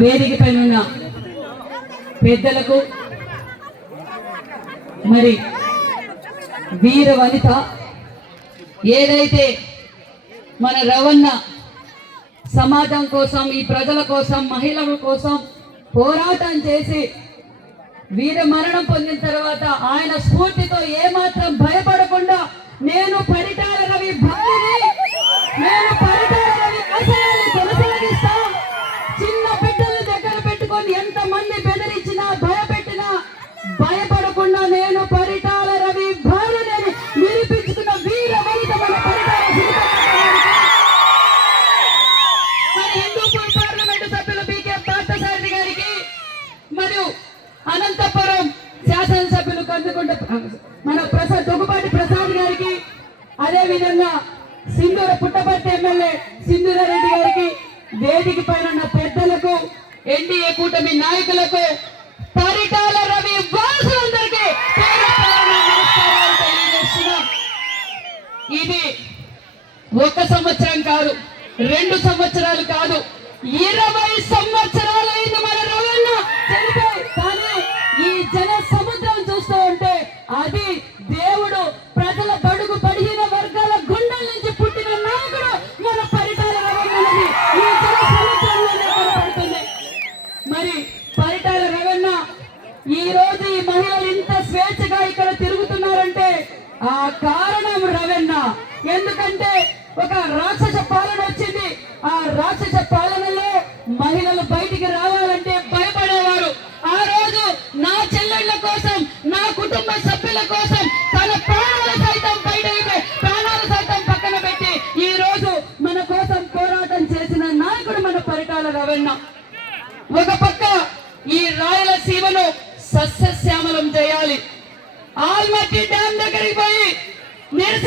వేదిక పైన పెద్దలకు మరి వీర వనిత ఏదైతే మన రవణ సమాజం కోసం ఈ ప్రజల కోసం మహిళల కోసం పోరాటం చేసి వీర మరణం పొందిన తర్వాత ఆయన స్ఫూర్తితో ఏమాత్రం భయపడకుండా నేను పడిటాల రవి భక్తిని శాసనసభ్యులు మన ప్రసాద్ దొగుపాటి ప్రసాద్ గారికి అదే విధంగా సింధూర పుట్టపర్తి ఎమ్మెల్యే సింధూరారెడ్డి గారికి వేదిక పైన ఉన్న పెద్దలకు ఎన్డీఏ కూటమి నాయకులకు పరిటాల రవి వాసులందరికీ ఇది ఒక సంవత్సరం కాదు రెండు సంవత్సరాలు కాదు ఇరవై సంవత్సరాలు రాక్షస పాలన వచ్చింది. ఆ రాక్షస పాలనలో మహిళలు బయటికి రావాలంటే భయపడేవారు. ఆ రోజు నా చెల్లెళ్ళ కోసం నా కుటుంబ సభ్యుల కోసం తన ప్రాణాలు సైతం బయట ప్రాణాలు సైతం పక్కన పెట్టి ఈ రోజు మన కోసం పోరాటం చేసిన నాయకుడు మన పరిటాల రవణ. ఒక పక్క ఈ రాయలసీమను సస్యశ్యామలం చేయాలి. ఆల్మట్టి డ్యామ్ దగ్గరికి పోయి నిరస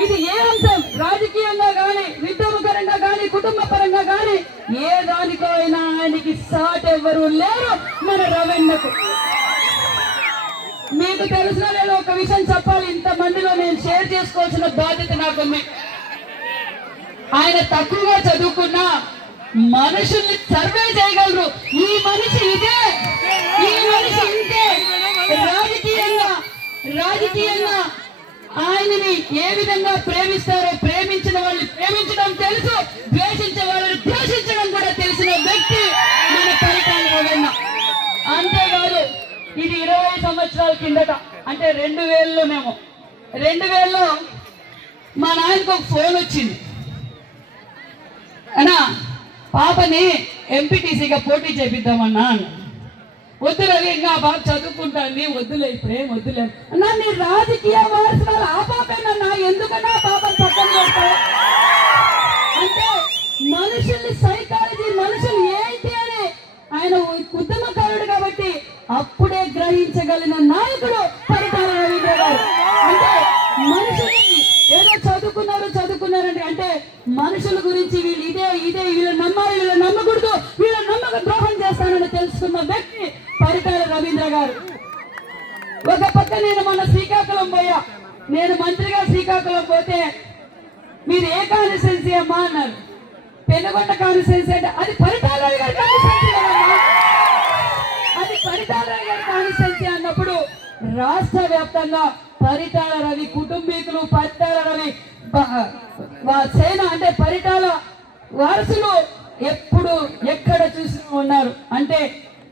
ఇది ఏ అంశం? రాజకీయంగా గాని విద్యమకరంగా కానీ కుటుంబ పరంగా కానీ ఏ దానికో అయినా ఆయనకి సాట్ ఎవరు లేరు మన రవణకు మీకు తెలిసిన నేను ఒక విషయం చెప్పాలి. ఇంత మందిలో నేను షేర్ చేసుకోవాల్సిన బాధ్యత నాకు ఆయన తక్కువగా చదువుకున్నా మనుషుల్ని సర్వే చేయగలరు. ఈ మనిషి ఇదే ఈ మనిషి ఇంతే రాజకీయంగా రాజకీయంగా ఆయనని ఏ విధంగా ప్రేమిస్తారో ప్రేమించిన వాళ్ళు ప్రేమించడం తెలుసు ద్వేషించే వాళ్ళని ద్వేషించడం కూడా తెలిసిన వ్యక్తి మన పరిపాలన రవణ అంతేకాదు ఇది ఇరవై సంవత్సరాల కిందట అంటే రెండు వేలలో మేము. రెండు వేలలో మా నాయనకు ఒక ఫోన్ వచ్చింది. అన్నా పాపని ఎంపీటీసీగా పోటీ చేపిద్దామన్నా అన్న వద్దు ఇంకా ఆ పాప చదువుకుంటాంది వద్దులే ఇప్పుడేం వద్దులే. నన్ను నీ రాజకీయ వారసురాలు ఆపాపే నన్ను ఎందుకన్నా మనుషుల గురించి వీళ్ళు ఇదే ఇదే వీళ్ళు నమ్మాలి వీళ్ళు నమ్మకూడదు వీళ్ళు నమ్మక ద్రోహం చేస్తానని తెలుసుకున్న వ్యక్తి పరిటాల రవీంద్ర గారు. ఒక పక్క నేను మన శ్రీకాకుళం పోయా. నేను మంత్రిగా శ్రీకాకుళం పోతే మీరు ఏ కాన్స్టిట్యున్సీ అమ్మా అన్నారు. పెనుగొండ కాన్స్టిట్యున్సీ అంటే అది పరిటాల గారి అది పరిటాల రవి గారి కాన్స్టిట్యున్సీ అన్నప్పుడు రాష్ట్ర వ్యాప్తంగా పరిటాల రవి కుటుంబీకులు పరిటాల రవి సేన అంటే పరిటాల వారసులు ఎప్పుడు ఎక్కడ చూసి ఉన్నారు. అంటే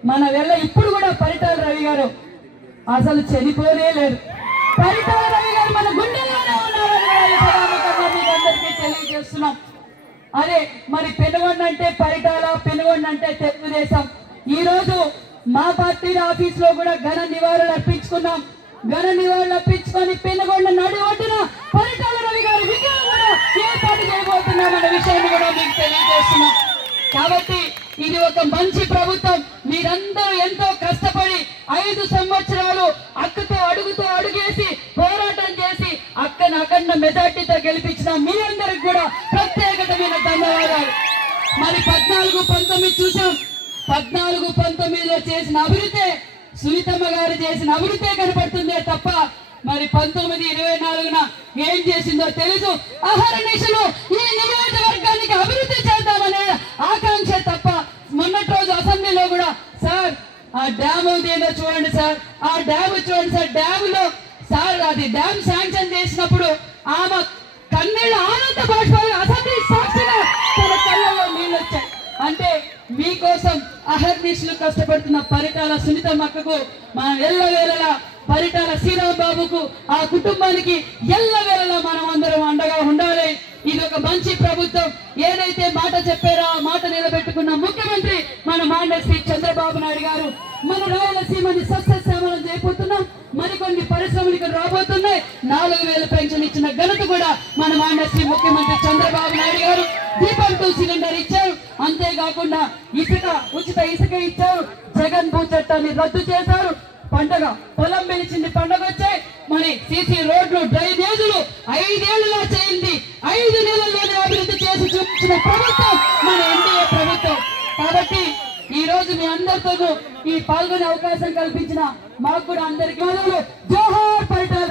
మన వెళ్ళ ఇప్పుడు కూడా పరిటాల రవి గారు అసలు చనిపోనే లేరు. పరిటాల రవి గారు మన గుండెల్లోనే ఉన్నారని తెలియజేస్తున్నాం. అదే మరి పెనుగొండ అంటే పరిటాల పెనుగొండ అంటే తెలుగుదేశం. ఈ రోజు మా పార్టీ ఆఫీస్లో కూడా ఘన నివాళులు అర్పించుకున్నాం. ఘన నివాళులు అర్పించుకొని పెనుగొండ నడి ఒడ్డున ఏర్పాటు విషయాన్ని కూడా మీకు తెలియజేస్తున్నాం. కాబట్టి ఇది ఒక మంచి ప్రభుత్వం. మీరందరూ ఎంతో కష్టపడి ఐదు సంవత్సరాలు అక్కతో అడుగుతో అడుగేసి పోరాటం చేసి అక్కను అఖండ మెజార్టీతో గెలిపించిన మీ అందరికి కూడా ప్రత్యేకమైన ధన్యవాదాలు. మరి పద్నాలుగు పంతొమ్మిది చూసాం. పద్నాలుగు పంతొమ్మిదిలో చేసిన అభివృద్ధి సునీతమ్మ గారు చేసిన అభివృద్ధి కనపడుతుందే తప్ప మరి పంతొమ్మిది ఇరవై నాలుగున ఏం చేసిందో తెలుసు అహర్నిశలు ఈ నియోజకవర్గానికి అభివృద్ధి చేద్దామనే ఆకాంక్ష తప్ప మొన్నటి రోజు అసెంబ్లీలో కూడా సార్ ఆ డ్యామ్ ఏదో చూడండి సార్. ఆ డ్యామ్ చూడండి సార్. డ్యామ్లో సార్ అది డ్యామ్ శాంక్షన్ చేసినప్పుడు ఆమె కన్నీళ్ళు ఆనంద భాషలు అసెంబ్లీ సాక్షిగా తన కళ్ళల్లో నీళ్ళు వచ్చాయి. అంటే మీకోసం అహర్నిశలు కష్టపడుతున్న పరిటాల సునీతమ్మక్కకు మనం ఎల్లవేళలా పరిటాల శ్రీరామ్ బాబుకు ఆ కుటుంబానికి ఎల్లవేళలా మనం అందరం అండగా ఉండాలి. ఇది ఒక మంచి ప్రభుత్వం. ఏదైతే మాట చెప్పారో ఆ మాట నిలబెట్టుకున్న ముఖ్యమంత్రి మన మాండ శ్రీ చంద్రబాబు నాయుడు గారు. మన రాయలసీమని సస్యశ్యామలం చేయబోతున్నాం మరికొన్ని పరిశ్రమలు ఇక్కడ రాబోతున్నాయి. నాలుగు వేల పెన్షన్ ఇచ్చిన ఘనత కూడా మన మాండ శ్రీ ముఖ్యమంత్రి చంద్రబాబు నాయుడు గారు. దీపం టూ సిలిండర్ ఇచ్చారు. అంతేకాకుండా ఇసుక ఉచిత ఇసుక ఇచ్చారు. జగన్ భూ చట్టాన్ని రద్దు చేశారు. పండగ పొలం పిలిచింది పండగ వచ్చే మరి సీసీ రోడ్లు డ్రైనేజీలు ఐదేళ్ళలో చేయింది. ఐదు నెలల్లోనే అభివృద్ధి చేసి చూపించిన ప్రభుత్వం మన ఎన్డీఏ ప్రభుత్వం. కాబట్టి ఈ రోజు మీ అందరితోనూ ఈ పాల్గొనే అవకాశం కల్పించిన మాకు కూడా అందరికీ జోహార్ పరిటాల